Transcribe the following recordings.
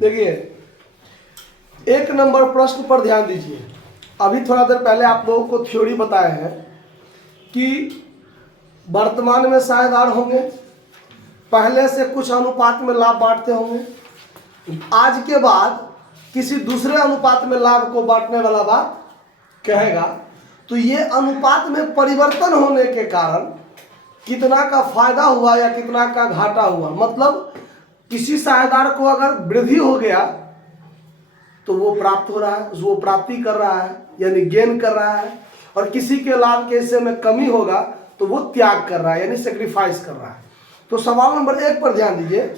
देखिए, एक नंबर प्रश्न पर ध्यान दीजिए। अभी थोड़ा देर पहले आप लोगों को थ्योरी बताए हैं कि वर्तमान में साझेदार होंगे, पहले से कुछ अनुपात में लाभ बांटते होंगे, आज के बाद किसी दूसरे अनुपात में लाभ को बांटने वाला बात कहेगा, तो ये अनुपात में परिवर्तन होने के कारण कितना का फायदा हुआ या कितना का घाटा हुआ, मतलब किसी साझेदार को अगर वृद्धि हो गया तो वो प्राप्त हो रहा है, वो प्राप्ति कर रहा है यानी गेन कर रहा है, और किसी के लाभ के हिस्से में कमी होगा तो वो त्याग कर रहा है यानी सेक्रीफाइस कर रहा है। तो सवाल नंबर 1 पर ध्यान दीजिए।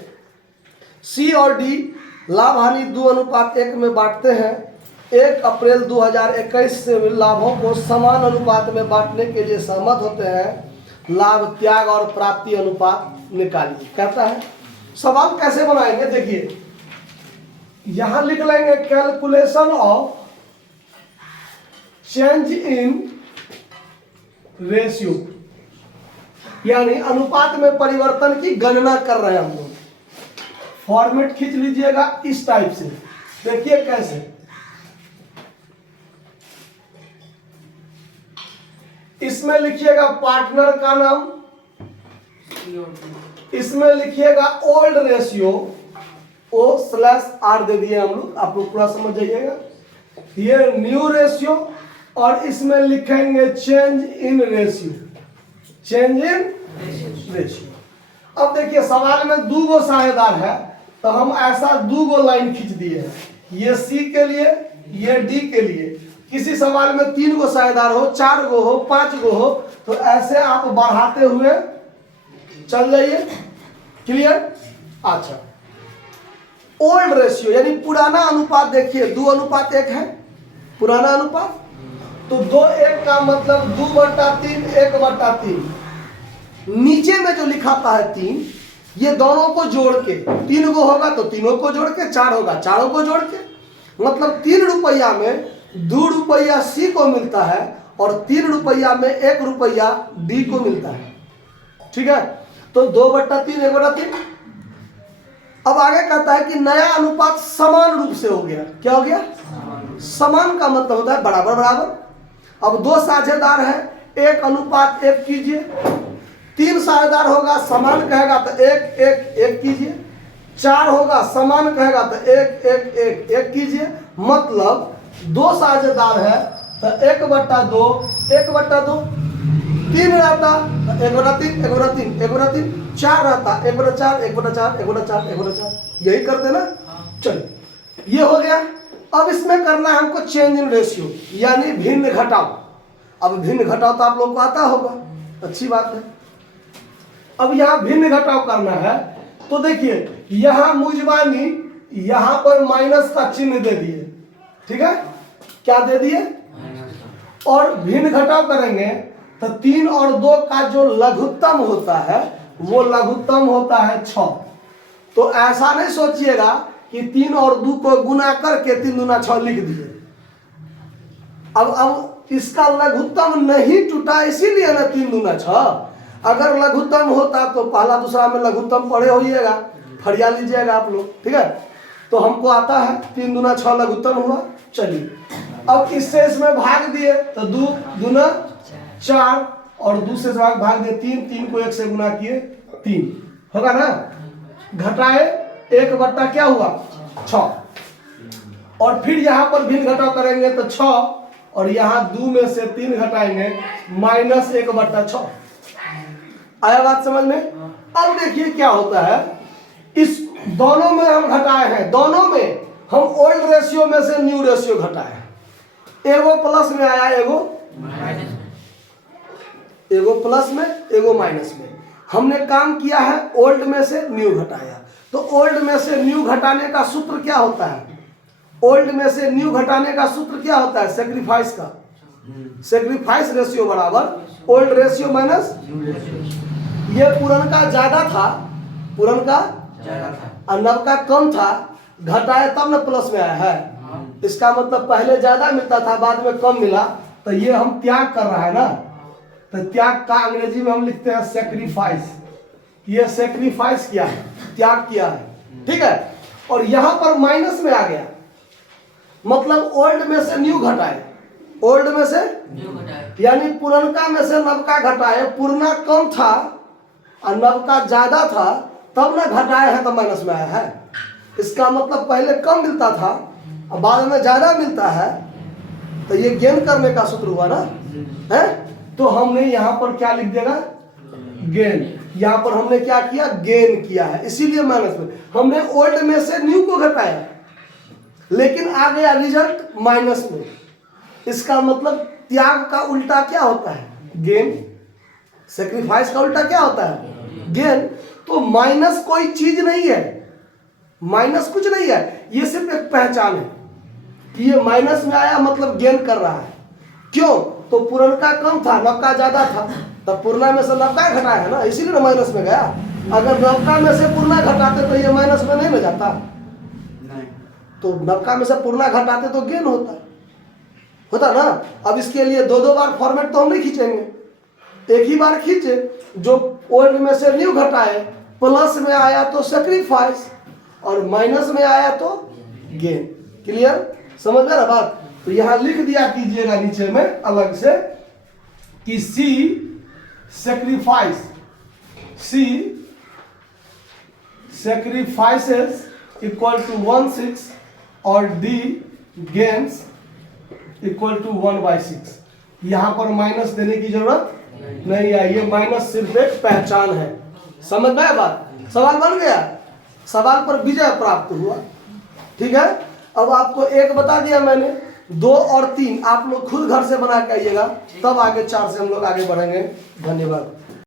सी और डी लाभ हानि 2:1 में बांटते हैं। 1 अप्रैल 2021 से लाभों को समान अनुपात में बांटने के लिए सहमत होते हैं। लाभ त्याग और प्राप्ति अनुपात निकालिए, कहता है। सवाल कैसे बनाएंगे, देखिए यहां लिख लेंगे calculation of change in ratio, यानी अनुपात में परिवर्तन की गणना कर रहे हैं हम लोग। फॉर्मेट खींच लीजिएगा इस टाइप से, देखिए कैसे। इसमें लिखिएगा पार्टनर का नाम, इसमें लिखिएगा ओल्ड रेशियो, O/R दे दिए हम लोग, आप लोग पूरा समझ जाइएगा। ये न्यू रेशियो, और इसमें लिखेंगे change in ratio, change in ratio. अब देखिए सवाल में 2 गो साझेदार है, तो हम ऐसा 2 गो लाइन खींच दिए हैं, ये सी के लिए, ये डी के लिए। किसी सवाल में 3 गो साझेदार हो, 4 गो हो, 5 गो हो, तो ऐसे आप बढ़ाते हुए चल जाइए। क्लियर? अच्छा, ओल्ड रेशियो यानी पुराना अनुपात, देखिए 2:1 है पुराना अनुपात, तो 2:1 का मतलब 2/3 1/3। नीचे में जो लिखाता है 3, ये दोनों को जोड़ के, 3 गो होगा तो तीनों को जोड़ के, 4 होगा चारों को जोड़ के, मतलब 3 रुपया में 2 रुपया सी को मिलता है और 3 रुपया में 1 रुपया डी को मिलता है। ठीक है, तो 2/3 1/3। अब आगे कहता है कि नया अनुपात समान रूप से हो गया। क्या हो गया? समान का मतलब होता है बराबर बराबर। अब 2 साझेदार है, 1:1 कीजिए। 3 साझेदार होगा, समान कहेगा तो 1:1 कीजिए। 4 होगा, समान कहेगा तो 1:1 कीजिए। मतलब 2 साझेदार है तो 1/2 1/2, 3 रहता 1/3 1/3 1/3, 4 रहता 1/4 1/4 1/4 1/4, यही करते ना। चलिए ये हो गया। अब इसमें करना है हमको चेंज इन रेशियो, यानी भिन्न घटाव। अब भिन्न घटाव तो आप लोग को आता होगा, अच्छी बात है। अब यहाँ भिन्न घटाव करना है, तो देखिए यहाँ मुजबानी, यहाँ पर माइनस का चिन्ह दे दिए। ठीक है, क्या दे दिए? और भिन्न घटाव करेंगे तो 3 और 2 का जो लघुत्तम होता है वो लघुत्तम होता है 6। तो ऐसा नहीं सोचिएगा कि 3 और 2 को गुना करके 3 दूना 6 लिख दिए। अब इसका लघुत्तम नहीं टूटा, इसीलिए ना 3 दूना 6। अगर लघुत्तम होता तो पहला दूसरा में लघुत्तम पढ़े होइएगा, फरिया लीजिएगा आप लोग। ठीक है, तो हमको आता है 3 दूना 6 लघुत्तम हुआ। चलिए अब इससे इसमें भाग दिए तो 2 दूना 4 और 2 से भाग दिए 3, 3 को 1 से गुना किए 3 होगा ना। घटाए 1 क्या हुआ 6, और फिर यहाँ पर भिन्न घटाव करेंगे तो 6, और यहाँ 2 में से 3 घटाएंगे -1/6। आया बात समझ में? अब देखिए क्या होता है, इस दोनों में हम घटाए हैं, दोनों में हम ओल्ड रेशियो में से न्यू रेशियो घटाए हैं। एगो प्लस में आया, एगो प्लस में, एगो माइनस में। हमने काम किया है ओल्ड में से न्यू घटाया। तो ओल्ड में से न्यू घटाने का सूत्र क्या होता है? ओल्ड में से न्यू घटाने का सूत्र क्या होता है? सेक्रीफाइस का। सेक्रीफाइस रेशियो बराबर ओल्ड रेशियो माइनस। ये पुरनका ज्यादा था, पुरनका और नवका कम था, घटाए तब न प्लस में आया है। इसका मतलब पहले ज्यादा मिलता था, बाद में कम मिला, तो ये हम त्याग कर रहा है ना। तो त्याग का अंग्रेजी में हम लिखते हैं सेक्रीफाइस। ये सेक्रीफाइस किया है, त्याग किया है। ठीक है, और यहां पर माइनस में आ गया, मतलब ओल्ड में से न्यू घटाए, ओल्ड में से न्यू घटाए, यानी पुरनका में से नवका घटाए। पुरना कम था और नवका ज्यादा था, तब ना घटाए हैं तो माइनस में आया है। इसका मतलब पहले कम मिलता था और बाद में ज्यादा मिलता है, तो ये गेन करने का सूत्र हुआ ना है। तो हमने यहाँ पर क्या लिख देगा, गेन। यहाँ पर हमने क्या किया, गेन किया है, इसीलिए माइनस में। हमने ओल्ड में से न्यू को घटाया, लेकिन आ गया रिजल्ट माइनस में। इसका मतलब त्याग का उल्टा क्या होता है, गेन। सेक्रीफाइस का उल्टा क्या होता है, गेन। तो माइनस कोई चीज नहीं है, माइनस कुछ नहीं है, ये सिर्फ एक पहचान है कि ये माइनस में आया मतलब गेन कर रहा है। क्यों, तो पुरनका कम था, नवका ज्यादा था, तब पुरना में से नवका घटाया है ना, इसीलिए ना माइनस में गया। अगर नवका में से पुरना घटाते तो ये माइनस में नहीं ना जाता, नहीं। तो नवका में से पुरना घटाते तो गेन होता ना। अब इसके लिए दो दो बार फॉर्मेट तो हम नहीं खींचेंगे, एक ही बार खींचे। जो ओल्ड में से न्यू घटाए, प्लस में आया तो सेक्रीफाइस और माइनस में आया तो गेन। क्लियर, समझ गए ना बात। तो यहां लिख दिया कीजिएगा नीचे में अलग से कि see sacrifice, see sacrifices equal to 1/6 और डी गेन्स इक्वल टू 1/6। यहां पर माइनस देने की जरूरत नहीं है, ये माइनस सिर्फ एक पहचान है। समझ में बात, सवाल बन गया, सवाल पर विजय प्राप्त हुआ। ठीक है, अब आपको एक बता दिया मैंने, 2 और 3 आप लोग खुद घर से बना के आइएगा, तब आगे 4 से हम लोग आगे बढ़ेंगे। धन्यवाद।